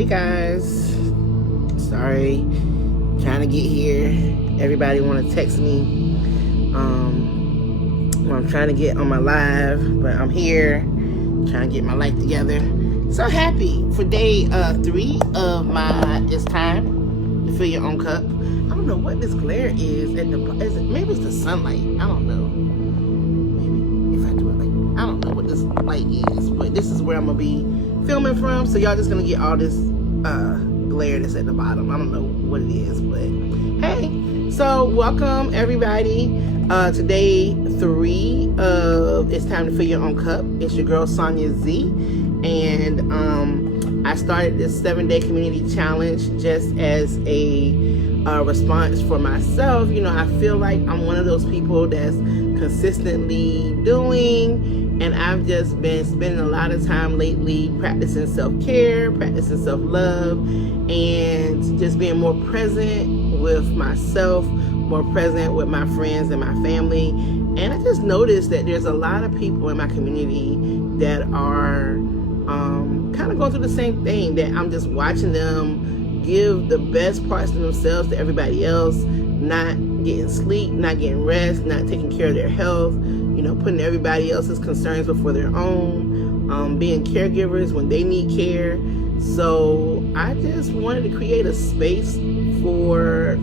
Hey guys, sorry, trying to get here. Everybody want to text me when I'm trying to get on my live, but I'm here trying to get my life together. So happy for day 3 of my It's Time to Fill Your Own Cup. I don't know what this glare is at the, maybe it's the sunlight. I don't know. Maybe if I do it like, I don't know what this light is, but this is where I'm gonna be filming from, so y'all just gonna get all this glare that's at the bottom. I don't know what it is, but hey, so welcome everybody to day 3 of It's Time to Fill Your Own Cup. It's your girl Sonia Z, and I started this 7-day community challenge just as a response for myself. You know, I feel like I'm one of those people that's consistently doing, and I've just been spending a lot of time lately practicing self-care, practicing self-love, and just being more present with myself, more present with my friends and my family. And I just noticed that there's a lot of people in my community that are kind of going through the same thing, that I'm just watching them give the best parts of themselves to everybody else, not getting sleep, not getting rest, not taking care of their health, you know, putting everybody else's concerns before their own, being caregivers when they need care. So I just wanted to create a space for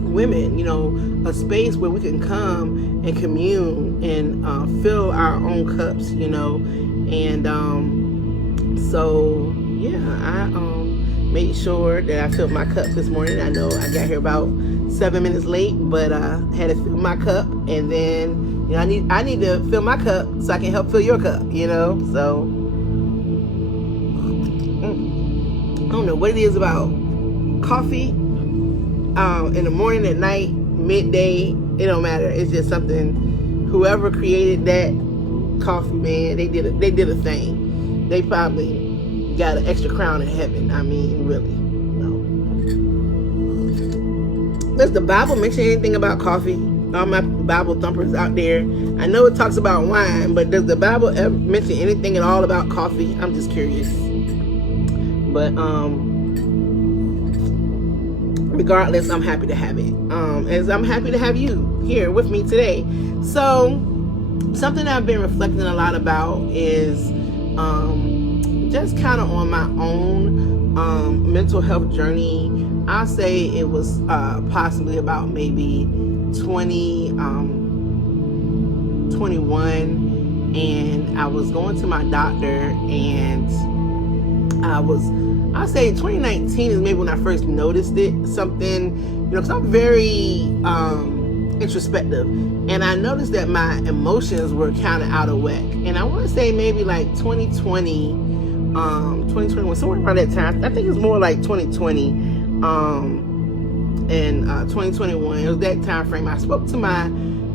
women, you know, a space where we can come and commune and fill our own cups, you know. And so yeah, I made sure that I filled my cup this morning. I know I got here about 7 minutes late, but I had to fill my cup, and then, you know, I need to fill my cup so I can help fill your cup, you know. So I don't know what it is about coffee in the morning, at night, midday, it don't matter. It's just something, whoever created that coffee, man, they did a thing. They probably got an extra crown in heaven. I mean, really. No. Does the Bible mention anything about coffee? All my Bible thumpers out there, I know it talks about wine, but does the Bible ever mention anything at all about coffee? I'm just curious. But regardless, I'm happy to have it. As I'm happy to have you here with me today. So something I've been reflecting a lot about is just kind of on my own mental health journey. I'll say it was possibly about maybe 21, and I was going to my doctor, and I'll say 2019 is maybe when I first noticed it, something, you know, because I'm very introspective, and I noticed that my emotions were kind of out of whack. And I want to say maybe like 2020, 2021, somewhere around that time. I think it's more like 2020 and 2021. It was that time frame. I spoke to my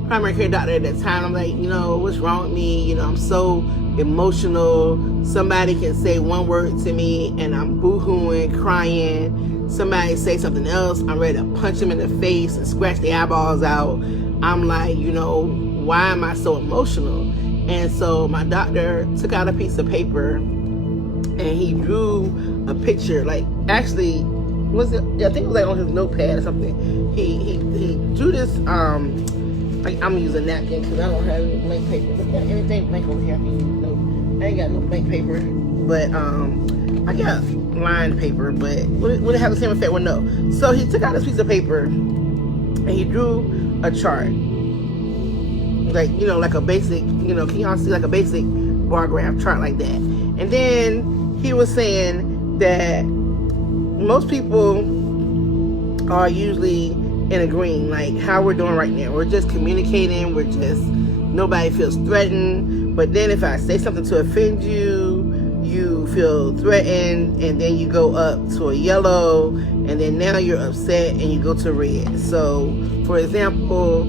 primary care doctor at that time. I'm like, you know, what's wrong with me? You know, I'm so emotional. Somebody can say one word to me and I'm boo-hooing, crying. Somebody say something else, I'm ready to punch them in the face and scratch their eyeballs out. I'm like, you know, why am I so emotional? And so my doctor took out a piece of paper and he drew a picture, like, actually, was it, I think it was like on his notepad or something. He drew this, like, I'm gonna use a napkin because I don't have any blank paper. But anything blank over here, I can use. No, I ain't got no blank paper, but I got lined paper, but would it have the same effect? Well, no. So he took out this piece of paper and he drew a chart, like, you know, like a basic, you know, can y'all see like a basic bar graph chart like that? And then he was saying that most people are usually in agreeing, like how we're doing right now. We're just communicating. We're just, nobody feels threatened. But then if I say something to offend you, you feel threatened, and then you go up to a yellow, and then now you're upset and you go to red. So for example,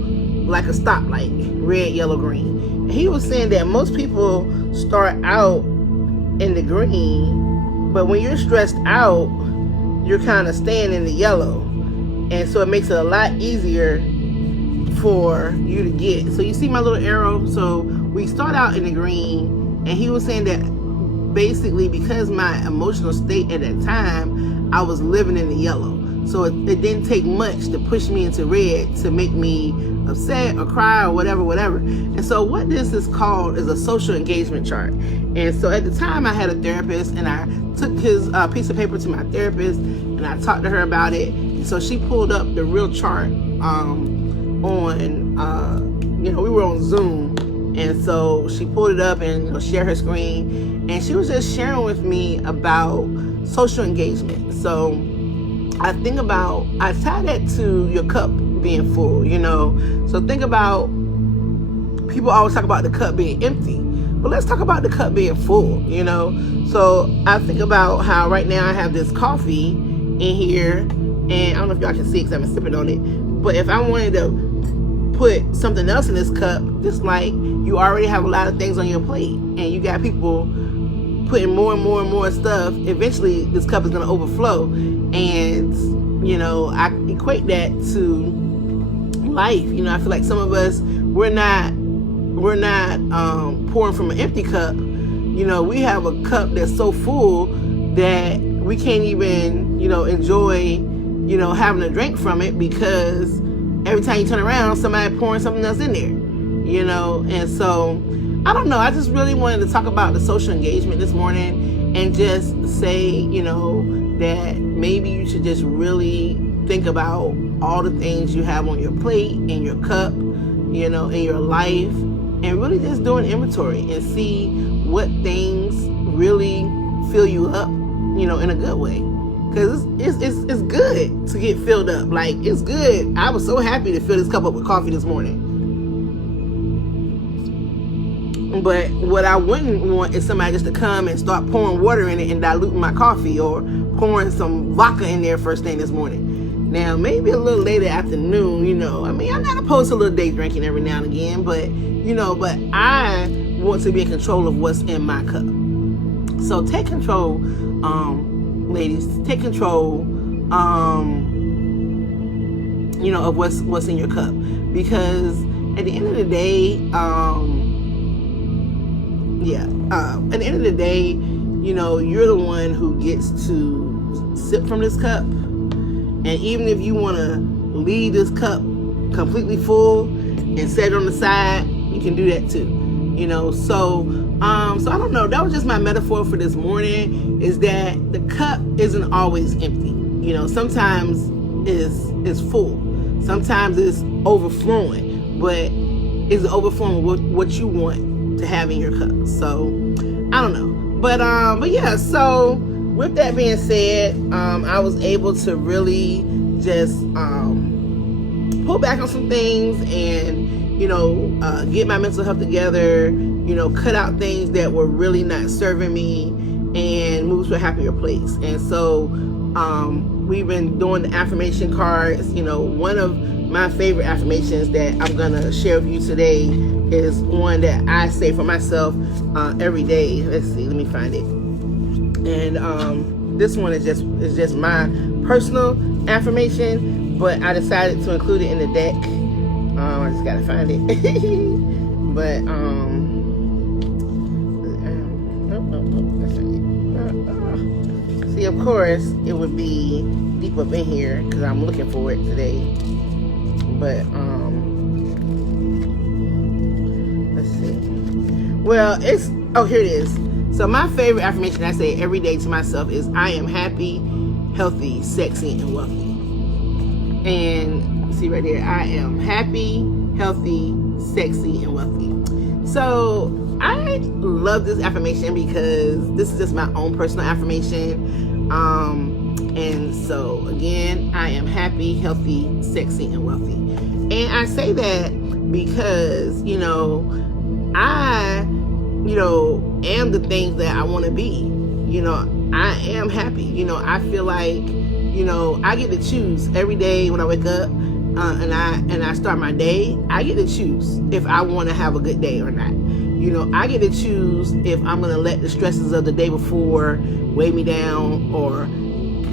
like a stoplight, red, yellow, green. And he was saying that most people start out in the green, but when you're stressed out, you're kind of staying in the yellow. And so it makes it a lot easier for you to get. So you see my little arrow? So we start out in the green, and he was saying that basically, because my emotional state at that time, I was living in the yellow. So it didn't take much to push me into red to make me upset or cry or whatever. And so what this is called is a social engagement chart. And so at the time I had a therapist, and I took his piece of paper to my therapist, and I talked to her about it. And so she pulled up the real chart on, we were on Zoom. And so she pulled it up and shared her screen, and she was just sharing with me about social engagement. So I tie that to your cup being full, So think about, people always talk about the cup being empty, but let's talk about the cup being full, So I think about how right now I have this coffee in here, and I don't know if y'all can see because I've been sipping on it, but if I wanted to put something else in this cup, just like you already have a lot of things on your plate and you got people putting more and more stuff, eventually this cup is going to overflow. And I equate that to life. I feel like some of us, we're not pouring from an empty cup. We have a cup that's so full that we can't even enjoy having a drink from it, because every time you turn around, somebody pouring something else in there, And so, I don't know. I just really wanted to talk about the social engagement this morning and just say, that maybe you should just really think about all the things you have on your plate, in your cup, in your life, and really just do an inventory and see what things really fill you up, in a good way. Because it's good to get filled up. Like, it's good. I was so happy to fill this cup up with coffee this morning. But what I wouldn't want is somebody just to come and start pouring water in it and diluting my coffee, or pouring some vodka in there first thing this morning. Now, maybe a little later afternoon, I'm not opposed to a little day drinking every now and again, but I want to be in control of what's in my cup. So take control, ladies, take control, of what's in your cup, because at the end of the day, at the end of the day, you're the one who gets to sip from this cup, and even if you want to leave this cup completely full and set it on the side, you can do that too, So I don't know. That was just my metaphor for this morning, is that the cup isn't always empty. Sometimes it's full. Sometimes it's overflowing, but it's overflowing with what you want to have in your cup. So I don't know. But yeah, so with that being said, I was able to really just pull back on some things and get my mental health together, cut out things that were really not serving me, and move to a happier place. And so we've been doing the affirmation cards. One of my favorite affirmations that I'm gonna share with you today is one that I say for myself every day. Let's see, let me find it. And this one is just my personal affirmation, but I decided to include it in the deck. I just gotta find it. But that's not it. See, of course, it would be deep up in here because I'm looking for it today. But let's see. Well, here it is. So my favorite affirmation I say every day to myself is, I am happy, healthy, sexy, and wealthy. And see right there, I am happy, healthy, sexy, and wealthy. So I love this affirmation because this is just my own personal affirmation. And so again, I am happy, healthy, sexy, and wealthy. And I say that because, I am the things that I want to be. I am happy. I feel like, I get to choose every day when I wake up and I start my day. I get to choose if I want to have a good day or not. I get to choose if I'm going to let the stresses of the day before weigh me down, or,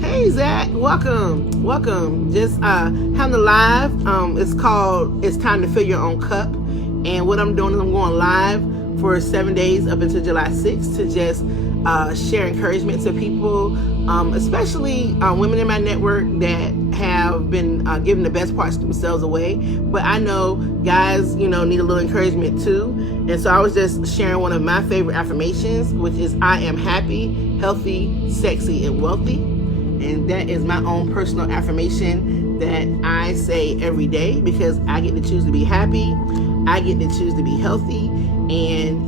hey, Zach, welcome. Just having a live. It's called It's Time to Fill Your Own Cup. And what I'm doing is I'm going live for 7 days up until July 6th to just share encouragement to people, especially women in my network that have been giving the best parts of themselves away. But I know guys, need a little encouragement too. And so I was just sharing one of my favorite affirmations, which is I am happy, healthy, sexy, and wealthy. And that is my own personal affirmation that I say every day, because I get to choose to be happy, I get to choose to be healthy, and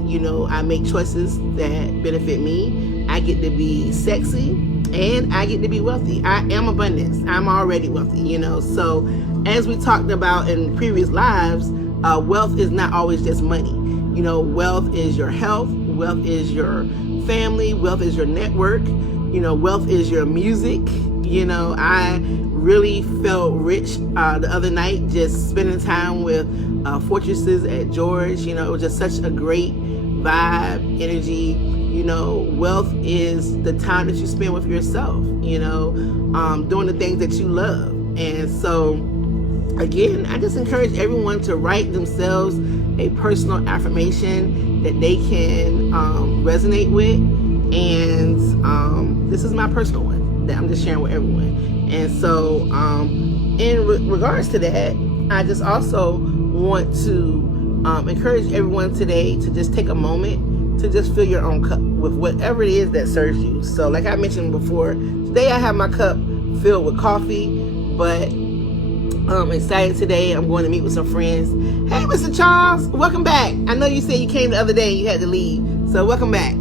I make choices that benefit me. I get to be sexy, and I get to be wealthy. I am abundance. I'm already wealthy, So as we talked about in previous lives, wealth is not always just money. Wealth is your health, wealth is your family, wealth is your network, wealth is your music. I really felt rich the other night just spending time with Fortresses at George. It was just such a great vibe, energy. Wealth is the time that you spend with yourself, doing the things that you love. And so, again, I just encourage everyone to write themselves a personal affirmation that they can resonate with. And this is my personal one that I'm just sharing with everyone. And so, in regards to that, I just also want to encourage everyone today to just take a moment to just fill your own cup with whatever it is that serves you. So like I mentioned before, today I have my cup filled with coffee, but I'm excited today. I'm going to meet with some friends. Hey, Mr. Charles, welcome back. I know you said you came the other day and you had to leave, so welcome back.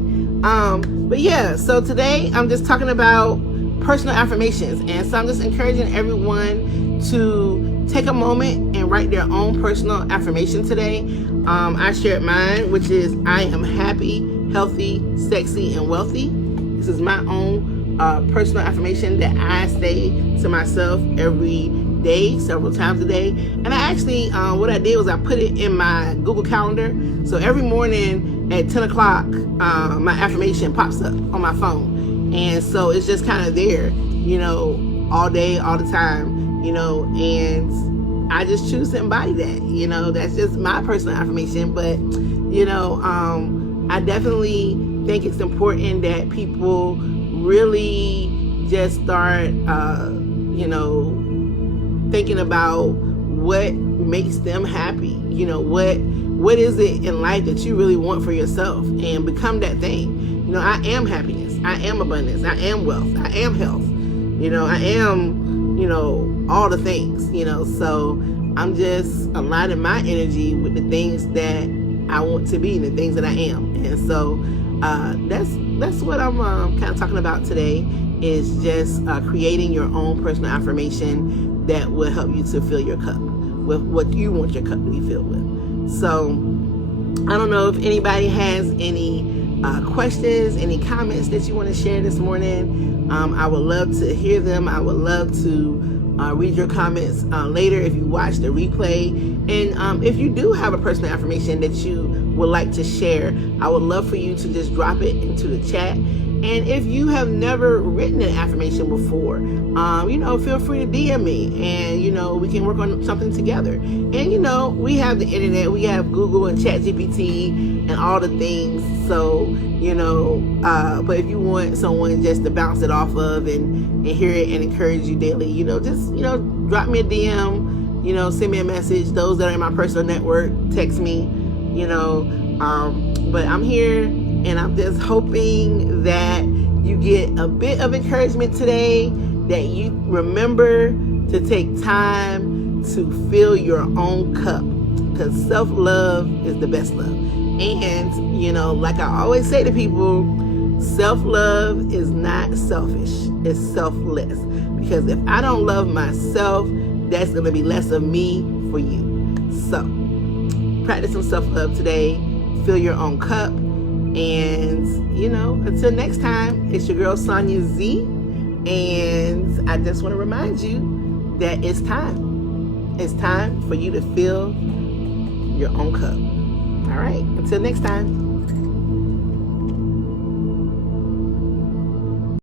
But yeah, so today I'm just talking about personal affirmations. And so I'm just encouraging everyone to take a moment and write their own personal affirmation today. I shared mine, which is I am happy, healthy, sexy, and wealthy. This is my own personal affirmation that I say to myself every day, several times a day. And I actually, what I did was I put it in my Google Calendar. So every morning at 10 o'clock, my affirmation pops up on my phone. And so it's just kind of there, all day, all the time, and I just choose to embody that, that's just my personal affirmation. But, I definitely think it's important that people really just start, thinking about what makes them happy, what is it in life that you really want for yourself, and become that thing. I am happiness, I am abundance, I am wealth, I am health, I am, all the things, so I'm just aligning my energy with the things that I want to be and the things that I am. And so that's what I'm kind of talking about today, is just creating your own personal affirmation that will help you to fill your cup with what you want your cup to be filled with. So I don't know if anybody has any questions, any comments that you want to share this morning. I would love to hear them. I would love to read your comments later if you watch the replay. And if you do have a personal affirmation that you would like to share, I would love for you to just drop it into the chat. And if you have never written an affirmation before, feel free to DM me, and, we can work on something together. And, we have the internet, we have Google and ChatGPT and all the things. So, but if you want someone just to bounce it off of and hear it and encourage you daily, just, drop me a DM, send me a message. Those that are in my personal network, text me, but I'm here. And I'm just hoping that you get a bit of encouragement today, that you remember to take time to fill your own cup, because self-love is the best love. And, like I always say to people, self-love is not selfish, it's selfless. Because if I don't love myself, that's going to be less of me for you. So, practice some self-love today, fill your own cup. And, until next time, it's your girl Sonia Z. And I just want to remind you that it's time. It's time for you to fill your own cup. All right. Until next time.